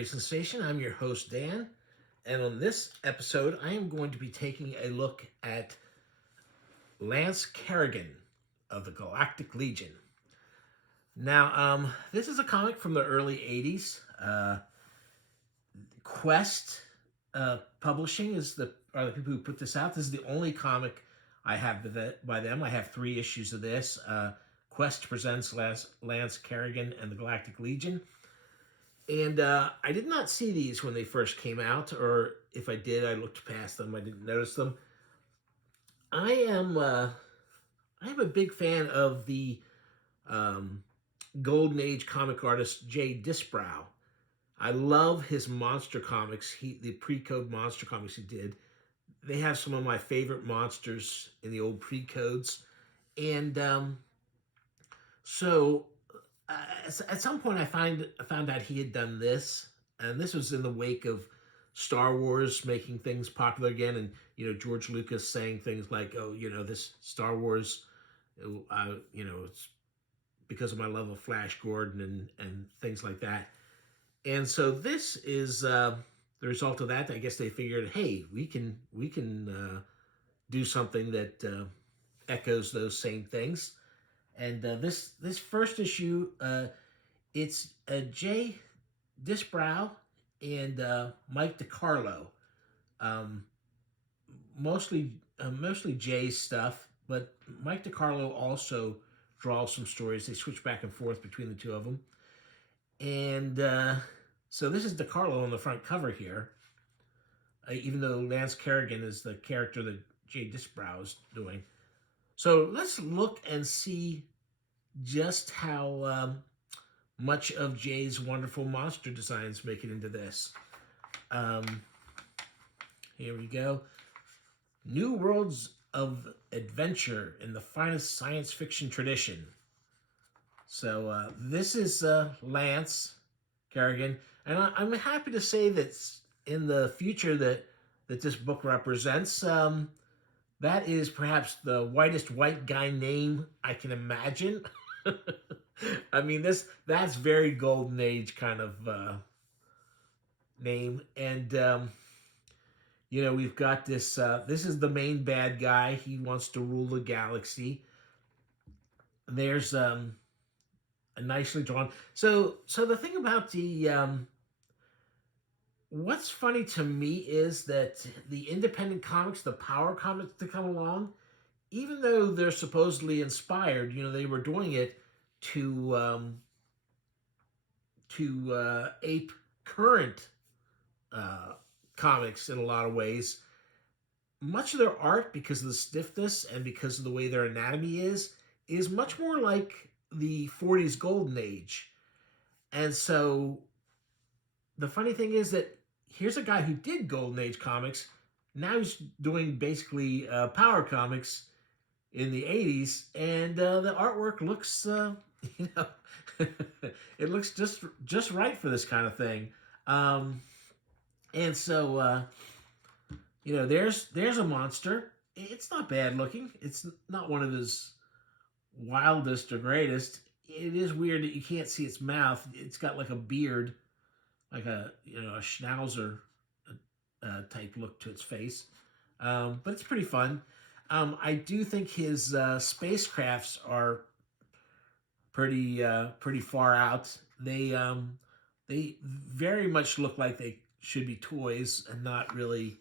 Racing Station. I'm your host, Dan. And on this episode, I am going to be taking a look at Lance Carrigan of the Galactic Legion. Now, this is a comic from the early 80s. Quest Publishing are the people who put this out. This is the only comic I have by them. I have 3 issues of this. Quest presents Lance Carrigan and the Galactic Legion. And I did not see these when they first came out, or if I did, I looked past them. I didn't notice them. I am a big fan of the Golden Age comic artist Jay Dusbrow. I love his monster comics. The pre-code monster comics he did. They have some of my favorite monsters in the old pre-codes, and so. At some point, I found out he had done this, and this was in the wake of Star Wars making things popular again, and George Lucas saying things like, "Oh, this Star Wars, it's because of my love of Flash Gordon and things like that." And so this is the result of that. I guess they figured, hey, we can do something that echoes those same things. And this first issue, it's Jay Dusbrow and Mike DiCarlo. Mostly Jay's stuff, but Mike DiCarlo also draws some stories. They switch back and forth between the two of them. And so this is DiCarlo on the front cover here, even though Lance Carrigan is the character that Jay Dusbrow is doing. So let's look and see just how much of Jay's wonderful monster designs make it into this. Here we go. New worlds of adventure in the finest science fiction tradition. So this is Lance Carrigan. And I'm happy to say that in the future that this book represents, that is perhaps the whitest white guy name I can imagine. I mean, that's very Golden Age kind of name. And, we've got this, this is the main bad guy. He wants to rule the galaxy. There's a nicely drawn. So the thing about what's funny to me is that the independent comics, the power comics that come along, even though they're supposedly inspired, they were doing it to ape current comics in a lot of ways. Much of their art, because of the stiffness and because of the way their anatomy is much more like the 40s Golden Age. And so the funny thing is that here's a guy who did Golden Age comics. Now he's doing basically power comics in the 80s, and the artwork looks, it looks just right for this kind of thing. And so, there's a monster. It's not bad looking. It's not one of his wildest or greatest. It is weird that you can't see its mouth. It's got like a beard, like a schnauzer type look to its face, but it's pretty fun. I do think his spacecrafts are pretty far out. They very much look like they should be toys and not really,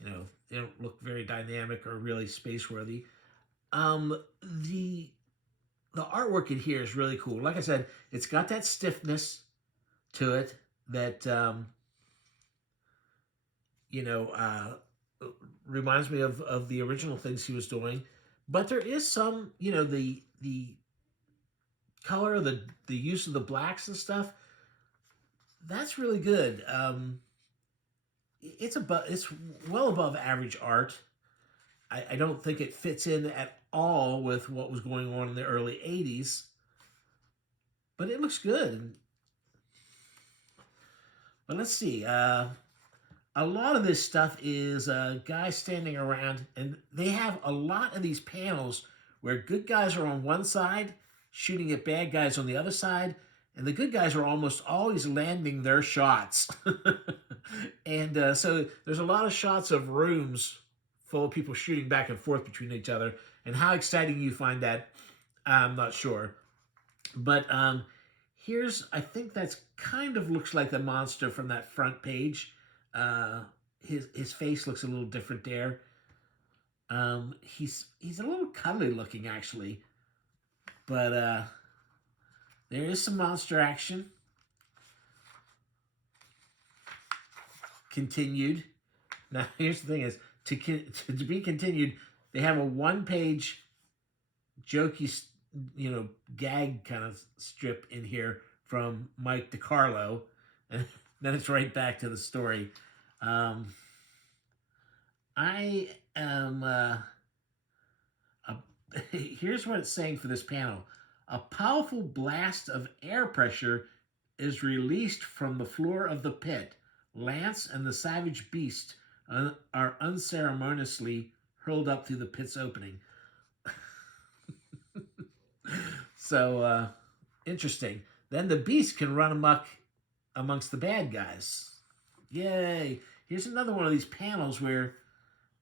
they don't look very dynamic or really space worthy. The artwork in here is really cool. Like I said, it's got that stiffness to it that reminds me of the original things he was doing, but there is some, the color, the use of the blacks and stuff. That's really good. It's well above average art. I don't think it fits in at all with what was going on in the early 80s, but it looks good. But let's see. A lot of this stuff is guys standing around, and they have a lot of these panels where good guys are on one side, shooting at bad guys on the other side, and the good guys are almost always landing their shots. And so there's a lot of shots of rooms full of people shooting back and forth between each other. And how exciting you find that, I'm not sure. But I think that's kind of looks like the monster from that front page. Uh, his face looks a little different there. He's a little cuddly looking actually, but there is some monster action. Continued. Now here's the thing: is to be continued. They have a one-page jokey, gag kind of strip in here from Mike DiCarlo, and then it's right back to the story. I am. Here's what it's saying for this panel: a powerful blast of air pressure is released from the floor of the pit. Lance and the savage beast are unceremoniously hurled up through the pit's opening. So, interesting. Then the beast can run amok amongst the bad guys. Yay! Here's another one of these panels where,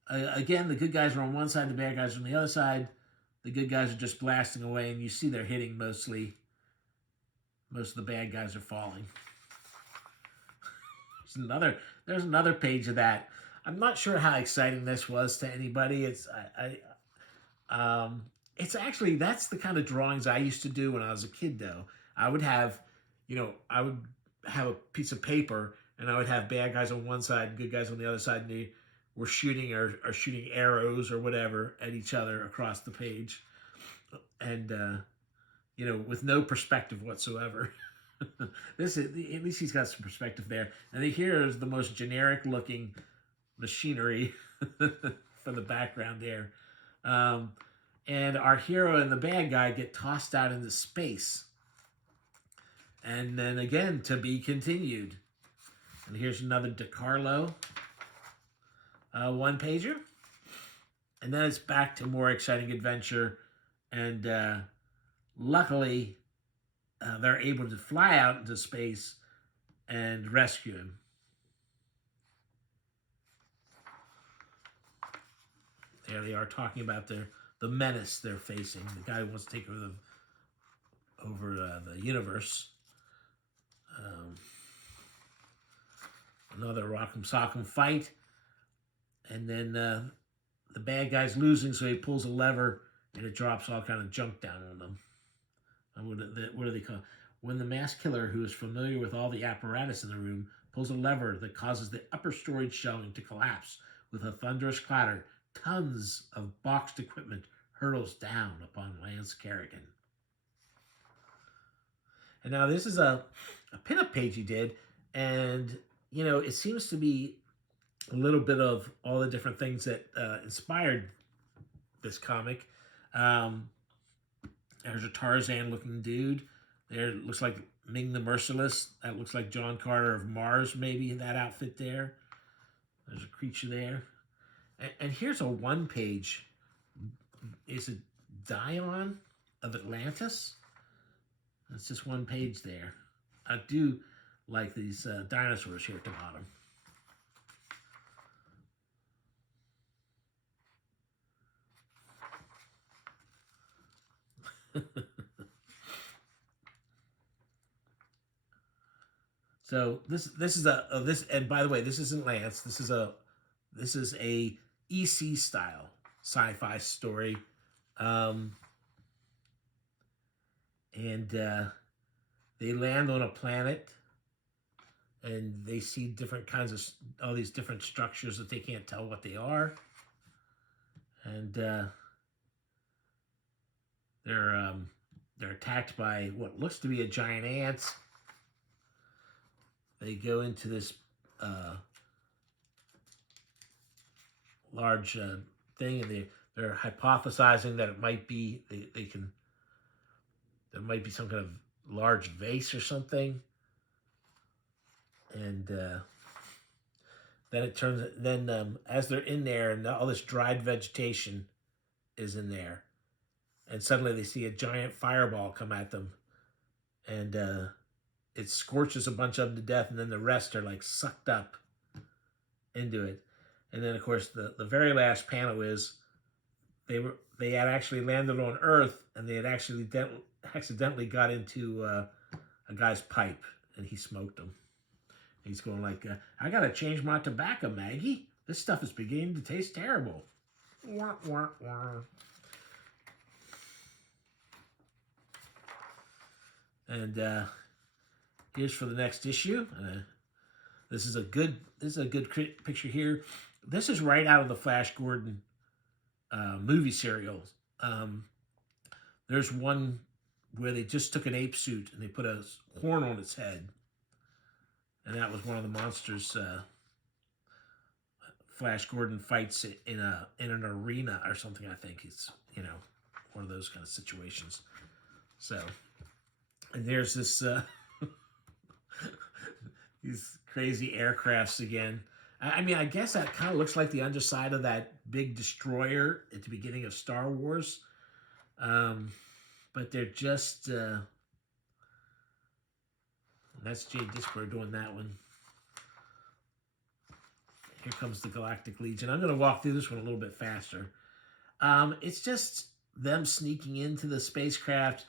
again, the good guys are on one side, the bad guys are on the other side. The good guys are just blasting away, and you see they're hitting mostly. Most of the bad guys are falling. There's another page of that. I'm not sure how exciting this was to anybody. It's actually, that's the kind of drawings I used to do when I was a kid. Though I would have a piece of paper, and I would have bad guys on one side and good guys on the other side, and they were shooting or shooting arrows or whatever at each other across the page, and with no perspective whatsoever. This is, at least he's got some perspective there. And here is the most generic looking machinery for the background there. And our hero and the bad guy get tossed out into space. And then again, to be continued. And here's another DiCarlo one pager. And then it's back to more exciting adventure. And luckily, they're able to fly out into space and rescue him. There they are talking about the menace they're facing. The guy who wants to take over the universe. Another rock'em sock'em fight. And then the bad guy's losing, so he pulls a lever and it drops all kind of junk down on them. What do they call it? When the mass killer, who is familiar with all the apparatus in the room, pulls a lever that causes the upper storage shelving to collapse with a thunderous clatter, tons of boxed equipment hurtles down upon Lance Carrigan. And now this is a pinup page he did, and it seems to be a little bit of all the different things that inspired this comic. There's a Tarzan-looking dude. There looks like Ming the Merciless. That looks like John Carter of Mars, maybe, in that outfit there. There's a creature there. And here's a one-page. Is it Dion of Atlantis? It's just one page there. I do like these dinosaurs here at the bottom. So this is this, and by the way, this isn't Lance. This is a EC style sci-fi story, and they land on a planet, and they see different kinds of all these different structures that they can't tell what they are, and they're attacked by what looks to be a giant ant. They go into this large thing, and they're hypothesizing that it might be there might be some kind of large vase or something, and then it turns. Then as they're in there, and all this dried vegetation is in there, and suddenly they see a giant fireball come at them, and it scorches a bunch of them to death, and then the rest are like sucked up into it. And then of course the very last panel is they had actually landed on Earth, and they had actually accidentally got into a guy's pipe, and he smoked them. He's going like, I gotta change my tobacco, Maggie. This stuff is beginning to taste terrible. Wah, wah, wah. And here's for the next issue. This is a good picture here. This is right out of the Flash Gordon movie serials. There's one where they just took an ape suit and they put a horn on its head, and that was one of the monsters. Flash Gordon fights in an arena or something. I think it's one of those kind of situations. So, and there's this these crazy aircrafts again. I mean, I guess that kind of looks like the underside of that big destroyer at the beginning of Star Wars. But they're just... that's Jay Dusbrow doing that one. Here comes the Galactic Legion. I'm going to walk through this one a little bit faster. It's just them sneaking into the spacecraft,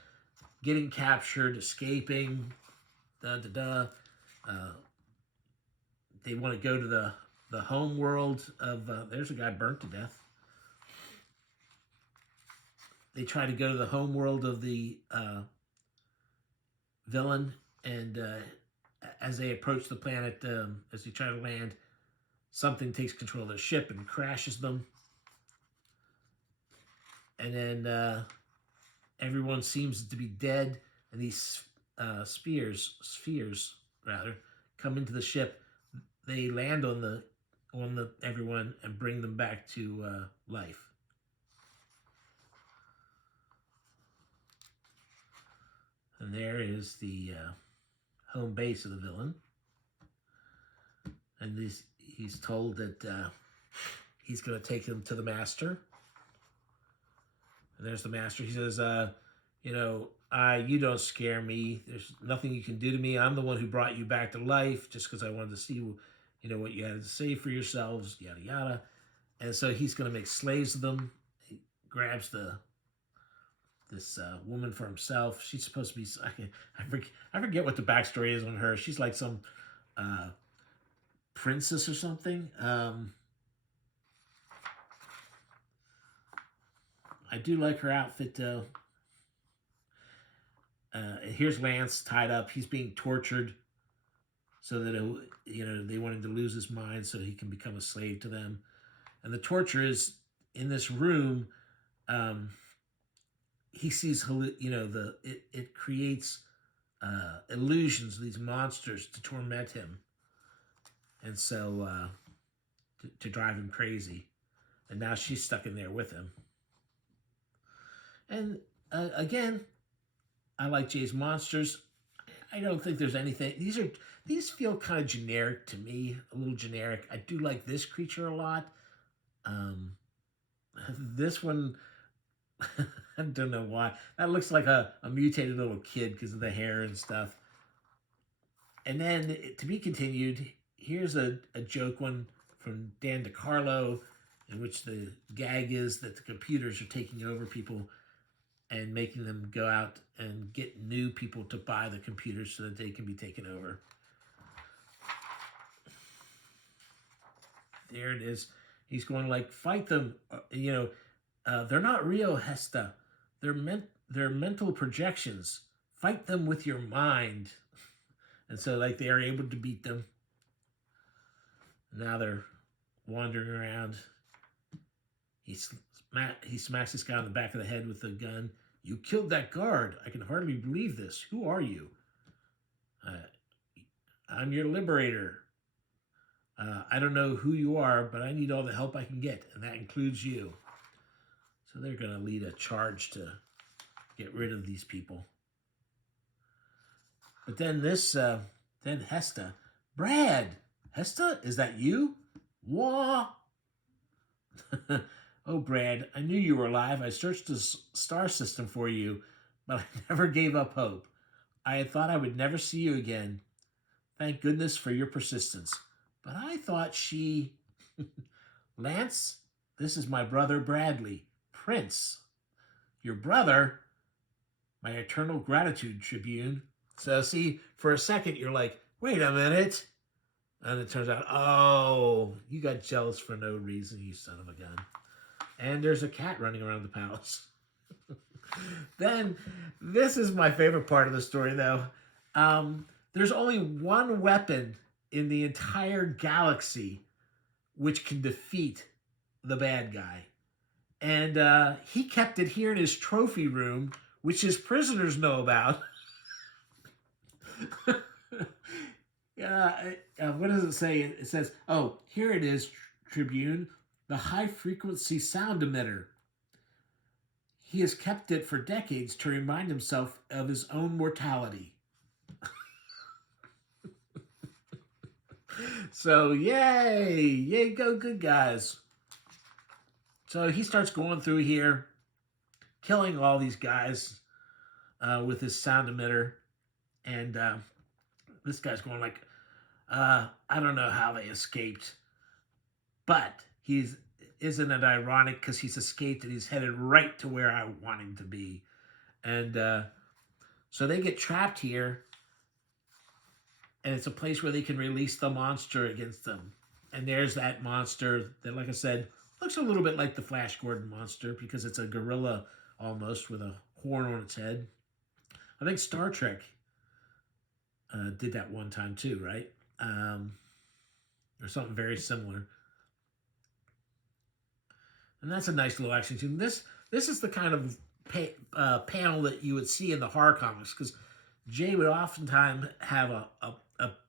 getting captured, escaping. They want to go to the home world of... there's a guy burnt to death. They try to go to the home world of the villain, and as they approach the planet, as they try to land, something takes control of their ship and crashes them. And then everyone seems to be dead, and these spheres come into the ship. They land on the everyone and bring them back to life. And there is the home base of the villain. And he's told that he's going to take him to the master. And there's the master. He says, you don't scare me. There's nothing you can do to me. I'm the one who brought you back to life just because I wanted to see, what you had to say for yourselves, yada, yada. And so he's going to make slaves of them. He grabs this woman for himself. She's supposed to be... I forget what the backstory is on her. She's like some princess or something. I do like her outfit, though. Here's Lance tied up. He's being tortured so that, they want him to lose his mind so he can become a slave to them. And the torture is in this room. He sees, it creates illusions, these monsters to torment him. And so, to drive him crazy. And now she's stuck in there with him. And, again, I like Jay's monsters. I don't think there's anything... These feel kind of generic to me, a little generic. I do like this creature a lot. This one... I don't know why. That looks like a mutated little kid because of the hair and stuff. And then, to be continued, here's a joke one from Dan DiCarlo, in which the gag is that the computers are taking over people and making them go out and get new people to buy the computers so that they can be taken over. There it is. He's going like, fight them. They're not real, Hesta. They're mental projections. Fight them with your mind. And so, they are able to beat them. Now they're wandering around. He smacks this guy on the back of the head with a gun. You killed that guard. I can hardly believe this. Who are you? I'm your liberator. I don't know who you are, but I need all the help I can get, and that includes you. So they're going to lead a charge to get rid of these people. But then then Hesta. Brad! Hesta, is that you? Wah! Oh, Brad, I knew you were alive. I searched the star system for you, but I never gave up hope. I had thought I would never see you again. Thank goodness for your persistence. But I thought she... Lance, this is my brother Bradley, Prince. Your brother? My eternal gratitude, Tribune. So, see, for a second, you're like, wait a minute. And it turns out, oh, you got jealous for no reason, you son of a gun. And there's a cat running around the palace. Then, this is my favorite part of the story, though. There's only one weapon in the entire galaxy which can defeat the bad guy. And he kept it here in his trophy room, which his prisoners know about. What does it say? It says, oh, here it is, Tribune, the high-frequency sound emitter. He has kept it for decades to remind himself of his own mortality. So, yay! Yay, go good guys. So he starts going through here, killing all these guys with his sound emitter. And this guy's going like, I don't know how they escaped. But isn't it ironic because he's escaped and he's headed right to where I want him to be. And so they get trapped here. And it's a place where they can release the monster against them. And there's that monster that, like I said, looks a little bit like the Flash Gordon monster because it's a gorilla almost with a horn on its head. I think Star Trek did that one time too, right? Or something very similar. And that's a nice little action scene. This is the kind of panel that you would see in the horror comics because Jay would oftentimes have a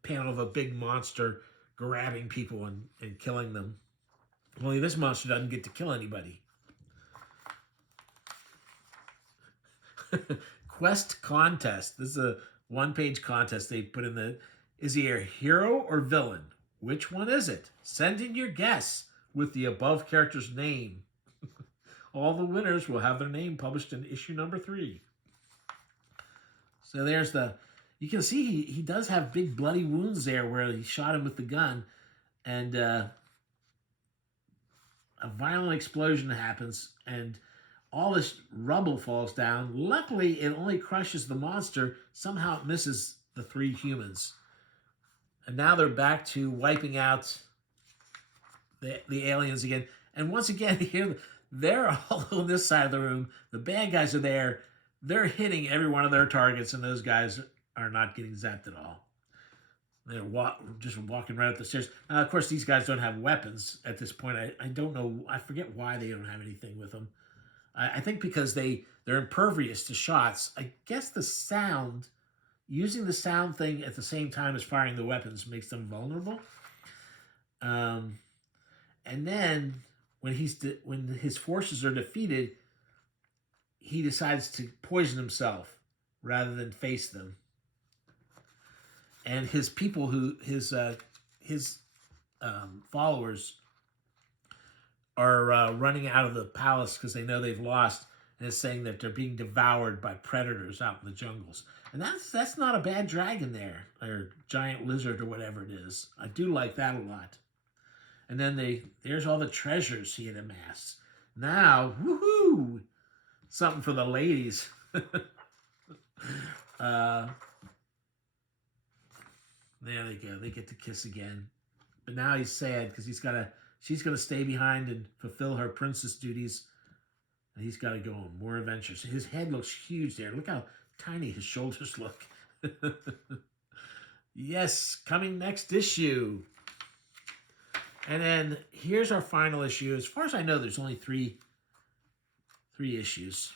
panel of a big monster grabbing people and killing them. Only this monster doesn't get to kill anybody. Quest contest. This is a one-page contest they put in the... Is he a hero or villain? Which one is it? Send in your guess with the above character's name. All the winners will have their name published in issue number 3. So there's the... You can see he does have big bloody wounds there where he shot him with the gun. And a violent explosion happens. And all this rubble falls down. Luckily, it only crushes the monster. Somehow it misses the 3 humans. And now they're back to wiping out the aliens again. And once again, here they're all on this side of the room. The bad guys are there. They're hitting every one of their targets, and those guys are not getting zapped at all. They're just walking right up the stairs. Now, of course, these guys don't have weapons at this point. I don't know. I forget why they don't have anything with them. I think because they're impervious to shots. I guess the sound, using the sound thing at the same time as firing the weapons makes them vulnerable. And then when his forces are defeated, he decides to poison himself rather than face them. And his people, his followers, are running out of the palace because they know they've lost, and it's saying that they're being devoured by predators out in the jungles. And that's not a bad dragon there, or giant lizard or whatever it is. I do like that a lot. And then there's all the treasures he had amassed. Now, woohoo! Something for the ladies. There they go. They get to kiss again. But now he's sad because she's gonna stay behind and fulfill her princess duties. And he's got to go on more adventures. His head looks huge there. Look how tiny his shoulders look. Yes, coming next issue. And then here's our final issue. As far as I know, there's only three issues.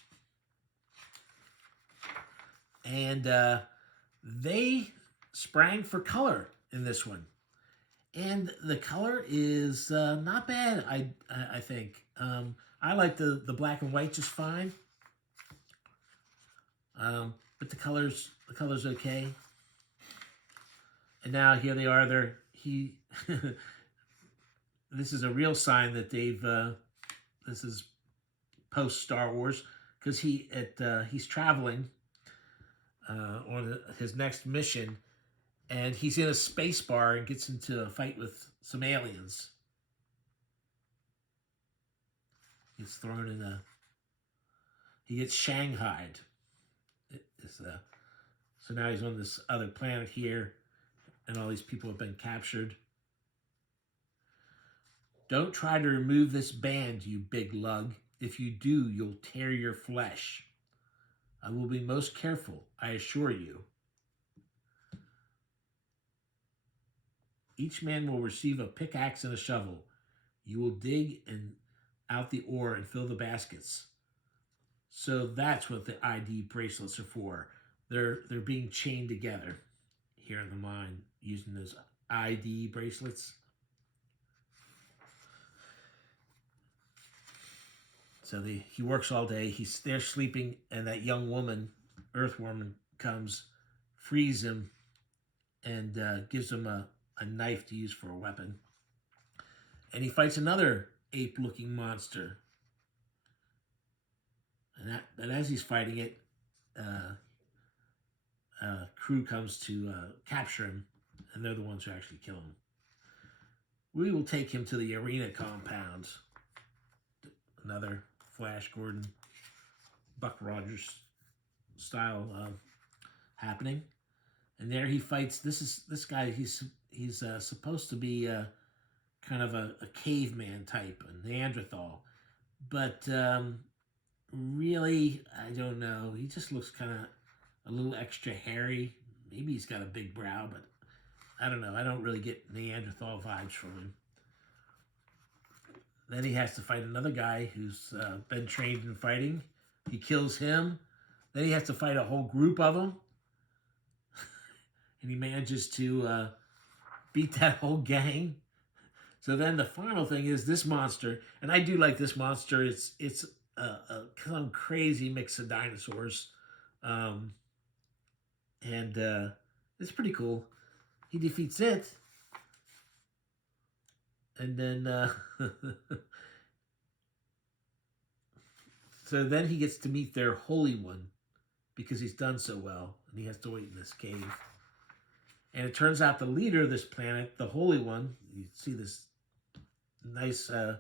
And they sprang for color in this one. And the color is not bad, I think. I like the black and white just fine. But the color's okay. And now here they are. This is a real sign that this is post Star Wars, because he's traveling on his next mission, and he's in a space bar and gets into a fight with some aliens. He's thrown in a. He gets shanghaied. So now he's on this other planet here, and all these people have been captured. Don't try to remove this band, you big lug. If you do, you'll tear your flesh. I will be most careful, I assure you. Each man will receive a pickaxe and a shovel. You will dig out the ore and fill the baskets. So that's what the ID bracelets are for. They're being chained together here in the mine using those ID bracelets. So he works all day. He's there sleeping, and that young woman, Earthwoman, comes, frees him, and gives him a knife to use for a weapon. And he fights another ape-looking monster. And as he's fighting it, crew comes to capture him, and they're the ones who actually kill him. We will take him to the arena compound. Another Flash Gordon, Buck Rogers style happening, and there he fights. This guy. He's supposed to be kind of a caveman type, a Neanderthal, but really, I don't know. He just looks kind of a little extra hairy. Maybe he's got a big brow, but I don't know. I don't really get Neanderthal vibes from him. Then he has to fight another guy who's been trained in fighting. He kills him. Then he has to fight a whole group of them. And he manages to beat that whole gang. So then the final thing is this monster. And I do like this monster. It's some crazy mix of dinosaurs. And it's pretty cool. He defeats it. And then, so then he gets to meet their Holy One because he's done so well, and he has to wait in this cave. And it turns out the leader of this planet, the Holy One, you see this nice, this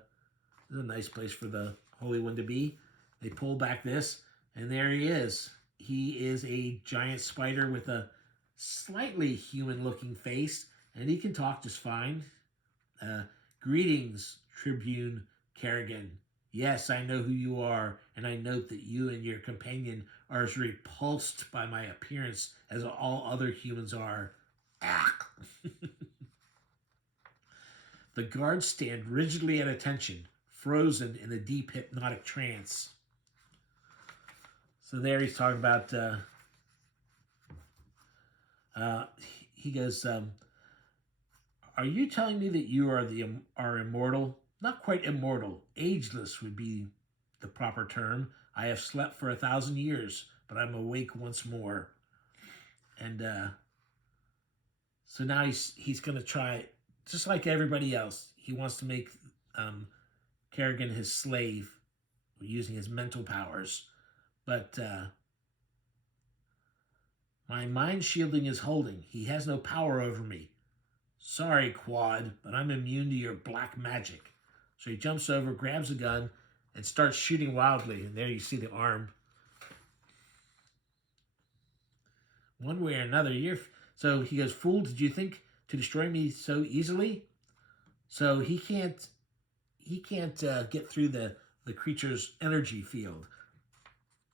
is a nice place for the Holy One to be. They pull back this, and there he is. He is a giant spider with a slightly human-looking face, and he can talk just fine. Greetings, Tribune Carrigan. Yes, I know who you are, and I note that you and your companion are as repulsed by my appearance as all other humans are. The guards stand rigidly at attention, frozen in a deep hypnotic trance. So there he's talking about, he goes, are you telling me that you are immortal? Not quite immortal. Ageless would be the proper term. I have slept for 1,000 years, but I'm awake once more. And so now he's going to try, just like everybody else, he wants to make Carrigan his slave using his mental powers. But my mind shielding is holding. He has no power over me. Sorry, Quad, but I'm immune to your black magic. So he jumps over, grabs a gun, and starts shooting wildly. And there you see the arm. One way or another, so he goes, fool, did you think to destroy me so easily? So he can't get through the creature's energy field.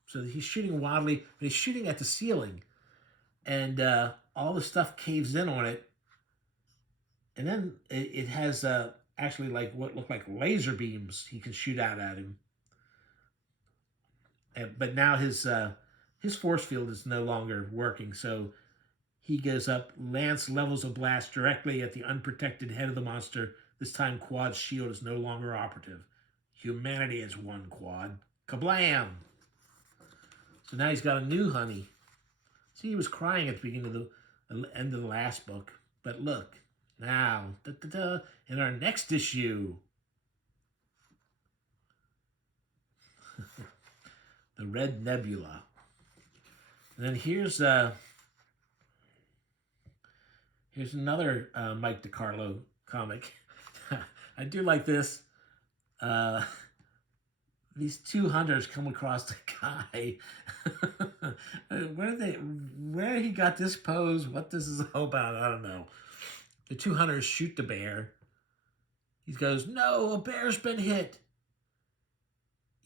So he's shooting wildly, but he's shooting at the ceiling. And all the stuff caves in on it. And then it has actually like what look like laser beams he can shoot out at him. But now his force field is no longer working, so he goes up, levels a blast directly at the unprotected head of the monster. This time Quad's shield is no longer operative. Humanity has won, Quad. Kablam! So now he's got a new honey. See, he was crying at the beginning of the end of the last book. But look, now, in our next issue, the Red Nebula. And then here's another Mike DiCarlo comic. I do like this. Uh, these two hunters come across the guy. Where he got this pose, what this is all about, I don't know. The two hunters shoot the bear. He goes, "No, a bear's been hit.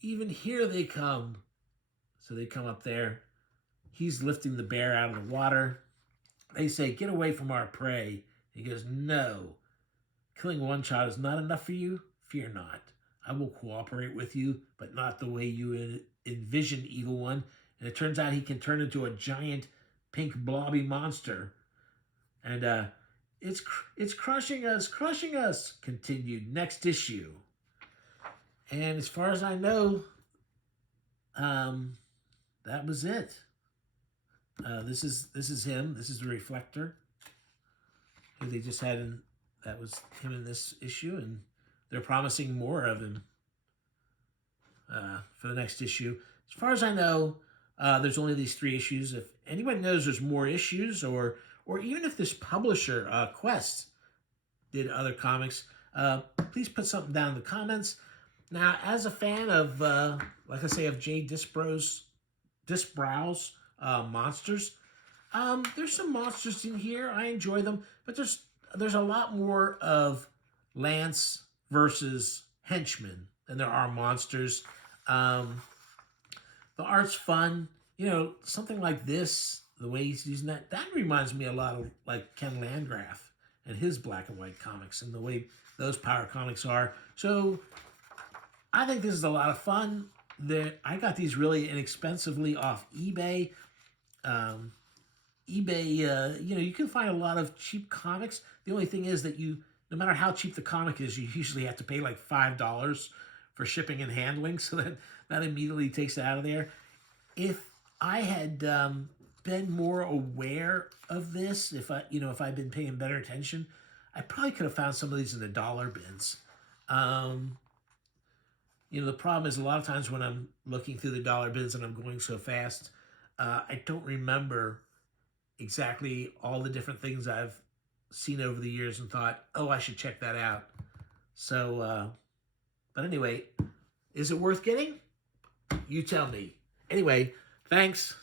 Even here they come." So they come up there. He's lifting the bear out of the water. They say, "Get away from our prey." He goes, "No. Killing one child is not enough for you? Fear not. I will cooperate with you, but not the way you envision, evil one." And it turns out he can turn into a giant pink blobby monster. And it's crushing us, continued. Next issue. And as far as I know, that was it. This is him. This is the Reflector, who they just had in. That was him in this issue, and they're promising more of him for the next issue. As far as I know, there's only these 3 issues. If anybody knows there's more issues, or even if this publisher, Quest, did other comics, please put something down in the comments. Now, as a fan of, like I say, of Jay Dusbrow's monsters, there's some monsters in here. I enjoy them, but there's a lot more of Lance versus henchmen than there are monsters. The art's fun. Something like this, the way he's using that reminds me a lot of like Ken Landgraf and his black and white comics and the way those power comics are. So I think this is a lot of fun. I got these really inexpensively off eBay. eBay, you can find a lot of cheap comics. The only thing is that no matter how cheap the comic is, you usually have to pay like $5 for shipping and handling. So that immediately takes it out of there. If I had been more aware of this, if I'd been paying better attention, I probably could have found some of these in the dollar bins. The problem is a lot of times when I'm looking through the dollar bins and I'm going so fast, I don't remember exactly all the different things I've seen over the years and thought, oh, I should check that out. So, but anyway, is it worth getting? You tell me. Anyway, thanks.